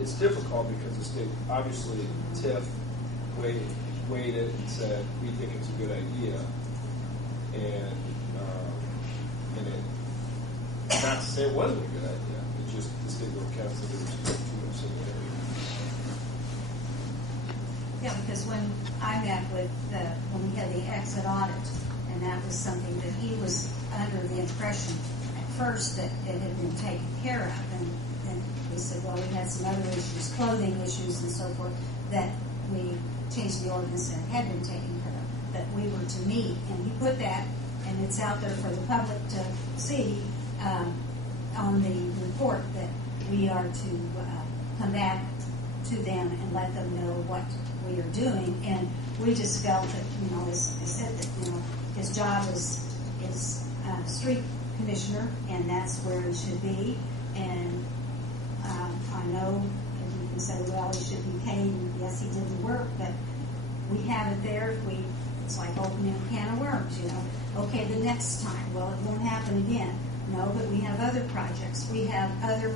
it's difficult because the state, obviously, TIF weighed it and said, we think it's a good idea. And it, not to say it wasn't a good idea, it just, the state board of council, there was too much similarity. Yeah, because when I met with when we had the exit audit, and that was something that he was under the impression at first that it had been taken care of, and then we said, well, we had some other issues, clothing issues and so forth, that we changed the ordinance and had been taken care of, that we were to meet, and he put that, and it's out there for the public to see on the report that we are to come back to them and let them know what we are doing, and we just felt that, as I said, that, his job is street commissioner, and that's where he should be, and I know, and you can say, well, he should be paid, and yes, he did the work, but we have it there, it's like opening a can of worms, Okay, the next time, well, it won't happen again. No, but we have other projects. We have other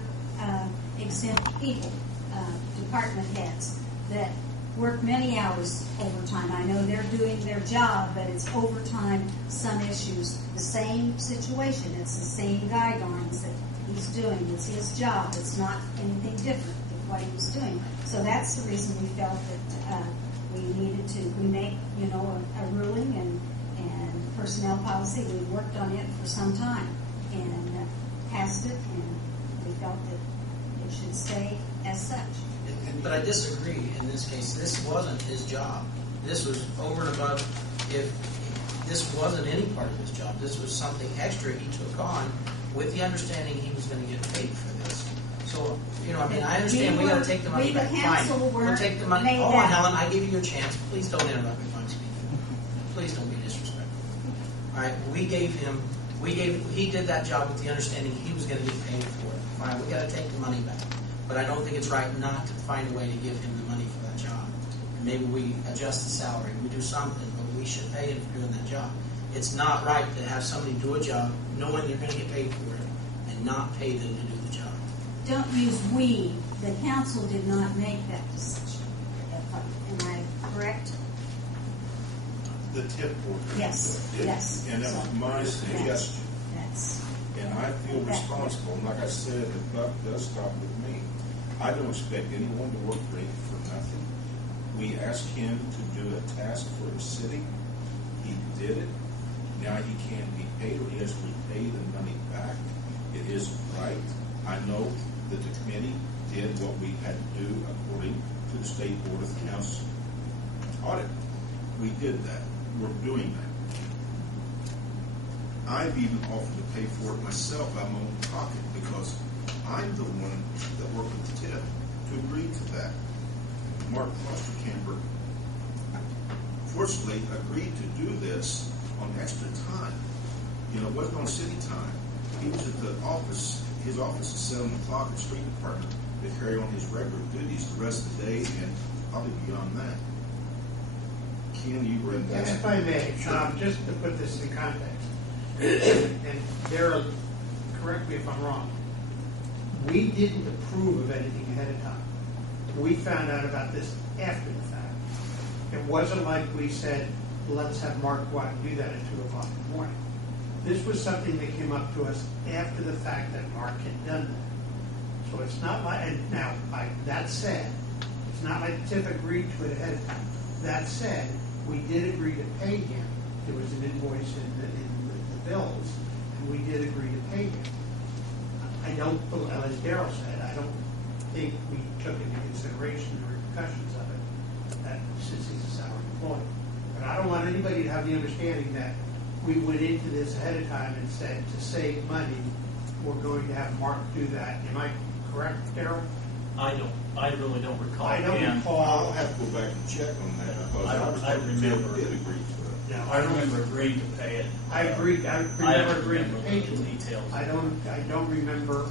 exempt people, department heads, that work many hours overtime. I know they're doing their job, but it's overtime, some issues, the same situation. It's the same guidelines that he's doing. It's his job. It's not anything different than what he was doing. So that's the reason we felt that we needed to, we make, a ruling and personnel policy. We worked on it for some time and passed it, and we felt that it should stay as such. But I disagree in this case. This wasn't his job. This was over and above. If this wasn't any part of his job, this was something extra he took on with the understanding he was going to get paid for this. So, I understand we got to take the money back. Fine. We'll take the money. Hold on, Helen, I give you your chance. Please don't interrupt me if I'm speaking. Please don't be disrespectful. All right, he did that job with the understanding he was going to get paid for it. Fine, we got to take the money back. But I don't think it's right not to find a way to give him the money for that job. And maybe we adjust the salary, we do something, but we should pay him for doing that job. It's not right to have somebody do a job knowing they're going to get paid for it and not pay them to do the job. Don't use we. The council did not make that decision. Am I correct? The TIF board. Yes. Yes. And that was my suggestion. That's. And I feel responsible. And like I said, the buck does stop with me. I don't expect anyone to work for nothing. We asked him to do a task for the city. He did it. Now he can't be paid, or he has to repay the money back. It isn't right. I know that the committee did what we had to do according to the State Board of Council audit. We did that. We're doing that. I've even offered to pay for it myself out of my own pocket because I'm the one that worked with the TIF to agree to that. Mark Foster-Camper fortunately agreed to do this on extra time. It wasn't on city time. He was at the office. His office is 7 o'clock at the street department to carry on his regular duties the rest of the day and probably beyond that. Ken, you were in that. If I may, just to put this in context, and Daryl, correct me if I'm wrong, we didn't approve of anything ahead of time. We found out about this after the fact. It wasn't like we said, let's have Mark go out and do that at 2 o'clock in the morning. This was something that came up to us after the fact that Mark had done that. So it's not like, and now, that said, it's not like TIF agreed to it ahead of time. That said, we did agree to pay him. There was an invoice in the bills, and we did agree to pay him. I don't, as Daryl said, I don't think we took into consideration the repercussions of it, that since he's a salaried employee. But I don't want anybody to have the understanding that we went into this ahead of time and said to save money, we're going to have Mark do that. Am I correct, Daryl? I really don't recall. I don't recall. I'll have to go back and check on that because I remember. did agree to it. No, I remember agreeing to pay it. I agree. I remember agreeing to pay the it. details. I don't remember,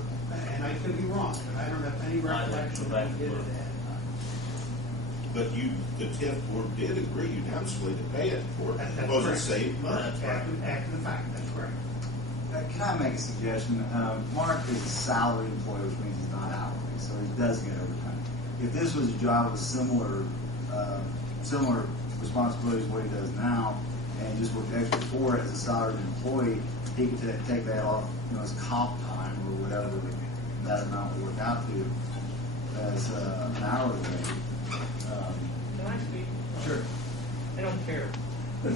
and I could be wrong, but I don't have any recollection that we did it ahead of time. But the TIF board did agree unanimously to pay it for it because it saved money. After the fact, that's correct. Can I make a suggestion? Mark is a salary employee, which means he's not hourly, so he does get overtime if this was a job with similar responsibilities to what he does now, and just worked extra for it as a salaried employee, he could take that off, as comp time or whatever that amount would work out to as an hourly rate. Can I speak? Sure. I don't care. You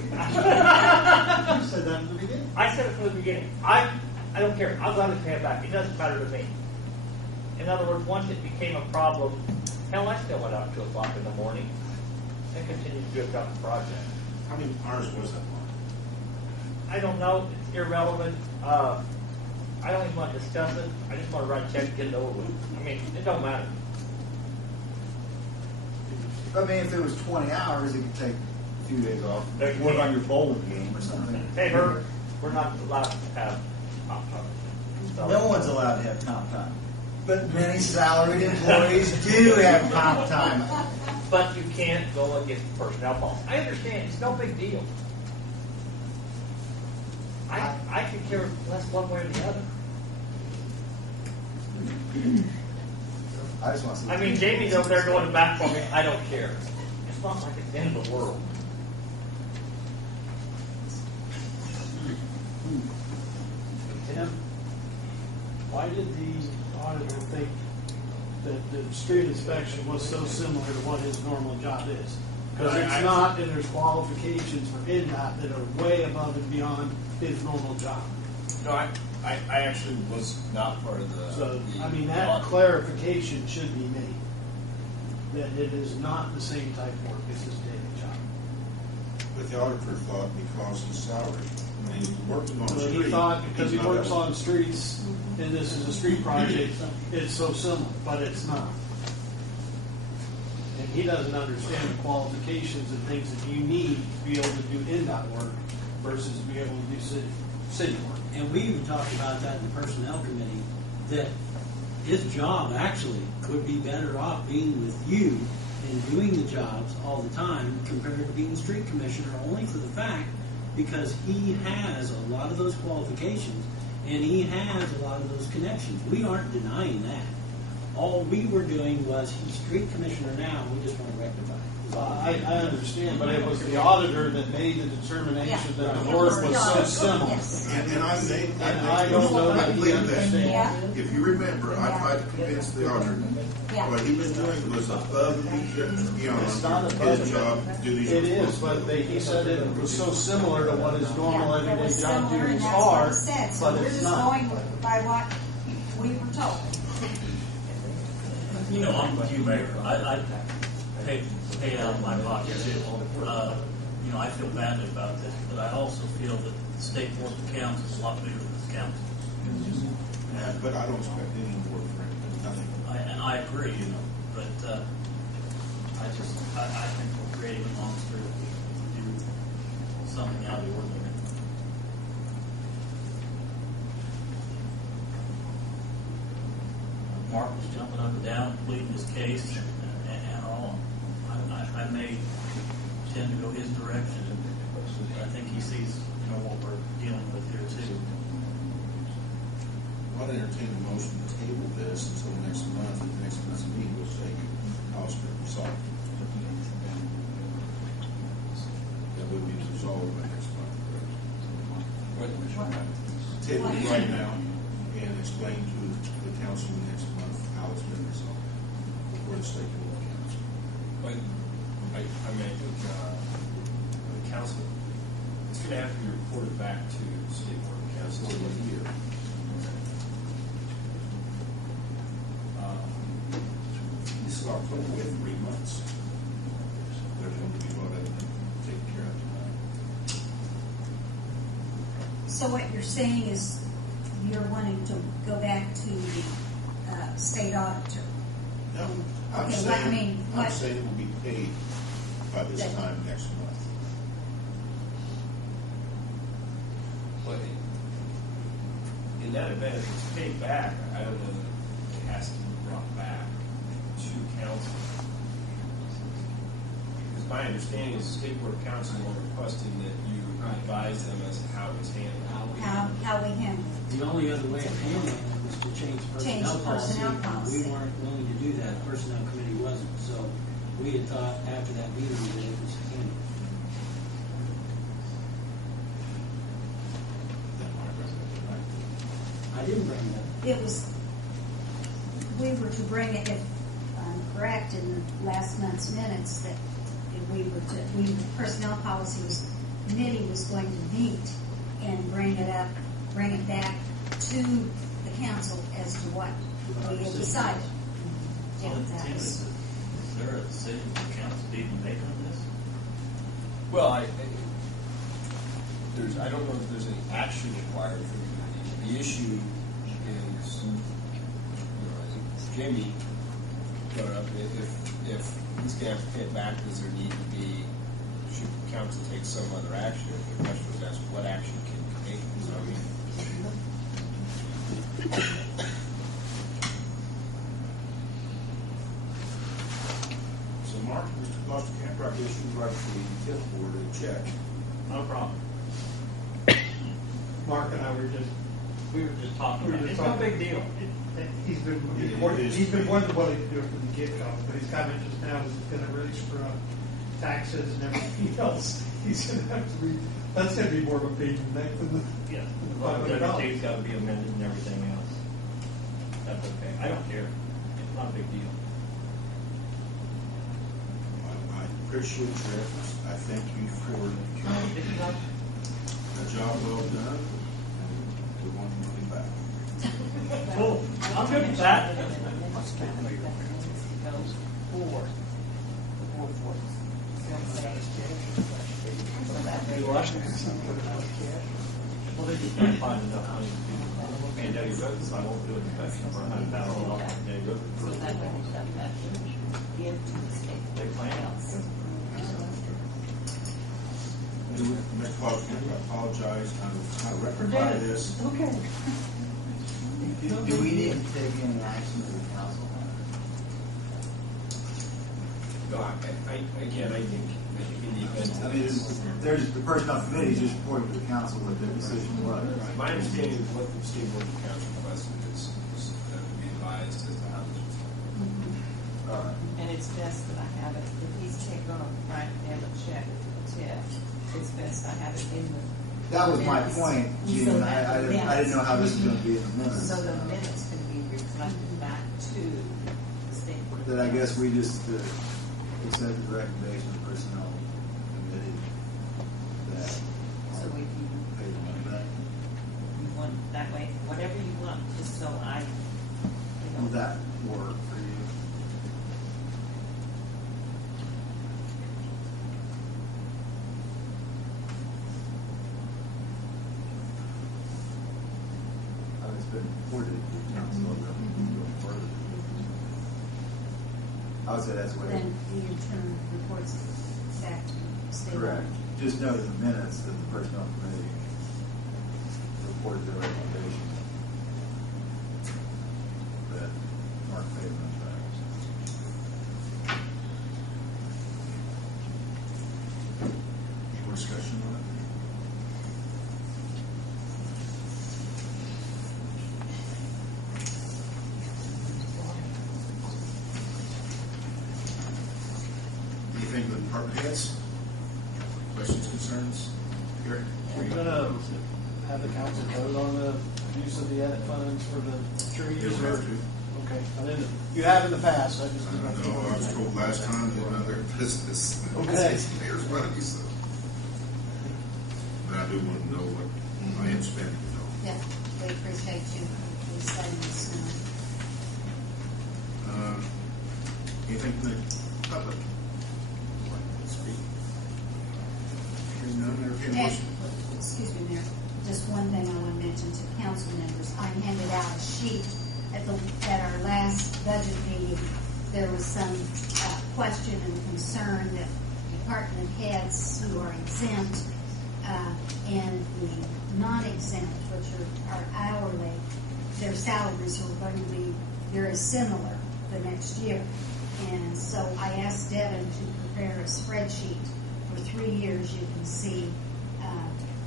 said that in the beginning. I said it from the beginning. I don't care. I'll gladly pay it back. It doesn't matter to me. In other words, once it became a problem, hell, I still went out at 2 o'clock in the morning and continued to do a couple projects. How many hours was that long? I don't know. It's irrelevant. I don't even want to discuss it. I just want to write a check and get it over with. I mean, it don't matter. I mean, if it was 20 hours, it could take a few days off. There you Work go. on your bowling game or something. Hey, Herb, we're not allowed to have hot tubs. So, No one's allowed to have comp time. But many salaried employees do have comp time. but you can't go against personnel policy. I understand. It's no big deal. I could care less one way or the other. I just want to see. I mean, Jamie's over there going back for me. I don't care. It's not like it's the end of the world. Tim, why did the auditor think that the street inspection was so similar to what his normal job is? Because it's not, and there's qualifications for INDOT that are way above and beyond his normal job. No, I actually was not part of the. So, the I mean, that audit. clarification should be made, that it is not the same type of work as his daily job. But the auditor thought because he's salaried, and he's working on the So street. he thought because he he's not works able- on streets, and this is a street project, it's so similar, but it's not. And he doesn't understand the qualifications and things that you need to be able to do INDOT work versus be able to do city work. And we even talked about that in the personnel committee, that his job actually could be better off being with you and doing the jobs all the time compared to being street commissioner, only for the fact because he has a lot of those qualifications and he has a lot of those connections. We aren't denying that. All we were doing was, he's street commissioner now, we just want to rectify it. I understand, but it was the auditor that made the determination that the work was so similar. Yes. And I think, And I don't know that he believe understands. Yeah. If you remember, I tried to convince the auditor, Yeah. what he was doing was above and It's not beyond above his and job duties. It is, but he said it was so similar to what his normal Yeah, it everyday was job similar, and duties that's what are, he said. So but we're it's just not. going by what we were told. You know, I'm with you, Mayor. I pay out of my pocket too. You know, I feel badly about this, but I also feel that the state board of accounts is a lot bigger than this council. But I don't expect any more for him, nothing. And I agree, you know, but I think we're creating a monster if we do something out of the ordinary. Mark was jumping up and down, pleading his case and all. I may tend to go his direction. I think he sees, you know, what we're dealing with here too. I'll entertain a motion to table this until next month. At the next month's meeting, we'll say how it's been resolved. That would be resolved by next month, correct? Table it right now and explain to the council next month how it's been resolved before the state board of council. But I mean, I think the council, it's going to have to be reported back to the state board of council in a year. This is October, we have 3 months. There's going to be what I take care of tonight. So what you're saying is you're wanting to go back to the state auditor. No, Okay, what I mean, I'm what- saying it will be paid by this That- time next month. But in that event, if it's paid back, I don't know that it has to be brought back to council. Because my understanding is the state board of council are requesting that you advise them as to how it's handled. How we handle it. The only other way of handling it was to change Change personnel policy. personnel policy. We weren't willing to do that, the personnel committee wasn't, so we had thought after that meeting that it was handled. I didn't bring it up. It was, we were to bring it, if I'm correct, in last month's minutes, that the personnel policy committee was going to meet and bring it back to the council as to what we had decided. Yeah, Well, that Tim, was, is there a decision the council to even make on this? Well, I don't know if there's any action required for the committee. The issue is, I think Jamie brought up, if he's going to have to pay it back, does there need to be, should the council take some other action? The question was asked, what action can you take? So, I mean, So Mark, Mr. Foster Camp brought issues right for the TIF board to check. No problem. Mark and I were just, We were just talking We were about it. just It's no talking. big deal. he's been It more than willing to do it from the get-go, but his comment just now is it's gonna really screw up taxes and everything else. He's gonna have to that's gonna be more of a pain in the neck than the. Yeah. $500. WT's got to be amended and everything else. That's okay. I don't care. It's not a big deal. I appreciate your efforts. I thank you for This is not- a job well done, and we want the money back. Cool. I'm good with that. Well, they just can't find enough money to do it. And Debbie Rhodes, I won't do an inspection for $100,000. Debbie Rhodes. They plan. Mr. Foster Camp, I apologize. I rectify this. Okay. Do we need to take any action as a council? no, I think in the event. I mean, there's the personnel committee just reporting to the council what their decision was. My understanding of what the state board of accounts requested is that we be advised as to how this was done. All right. And it's best that I have it, if he's gonna write down a check to the TIF, it's best I have it in the. That was my minutes. point, So Gene. that I the didn't know how this was minutes- going to be in the minutes. So the minutes can be reflected back to the state board. of That I guess we Accounts. just accepted the recommendation of the personnel committee that So if you, pay the money back. you want, that way, whatever you want, just so I, Will that work for you? It's been reported to the council, that we can go further. I would say that's what. then he in turn reports back to the state. Correct. Just note in the minutes that the personnel committee reported their recommendation that Mark paid them back. Any more discussion on it? Anything for the department heads? Questions, concerns? Gary? We're gonna have the council vote on the use of the edit funds for the trees? You don't have or- to. Okay, I didn't, you have in the past, I just I didn't don't know, I was told last time that another business. Okay. Mayor's running, so. But I do want to know what I am spending, you know. Yeah, we appreciate you, please letting us know. Anything from the public? Like to speak? Hearing none, entertain a And, motion. excuse me, Mayor, just one thing I want to mention to council members. I handed out a sheet at our last budget meeting. There was some question and concern that department heads who are exempt and the non-exempt, which are hourly, their salaries are going to be very similar the next year. And so I asked Devin to prepare a spreadsheet for 3 years. You can see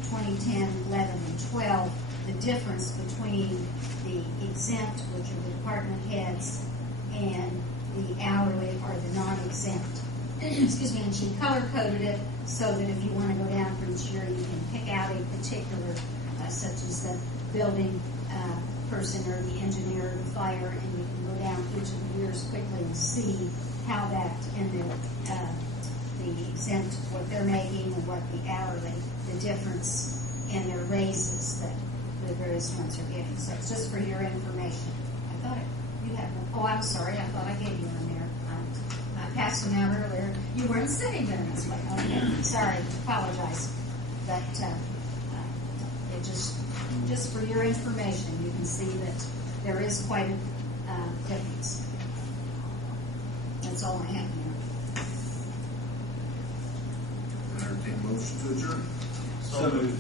2010, 11, and 12, the difference between the exempt, which are the department heads, and the hourly or the non-exempt. Excuse me, and she color-coded it so that if you want to go down for each year, you can pick out a particular, such as the building person or the engineer or the fire, and you can go down each of the years quickly and see how that and the exempt, what they're making and what the hourly, the difference in their raises that the various ones are getting. So it's just for your information. I thought you had one. Oh, I'm sorry. I thought I gave you one there. I passed them out earlier. You weren't sitting there this way. Okay. Sorry. Apologize. But it just for your information, you can see that there is quite a difference. That's all I have here. Entertain motion to adjourn. So moved.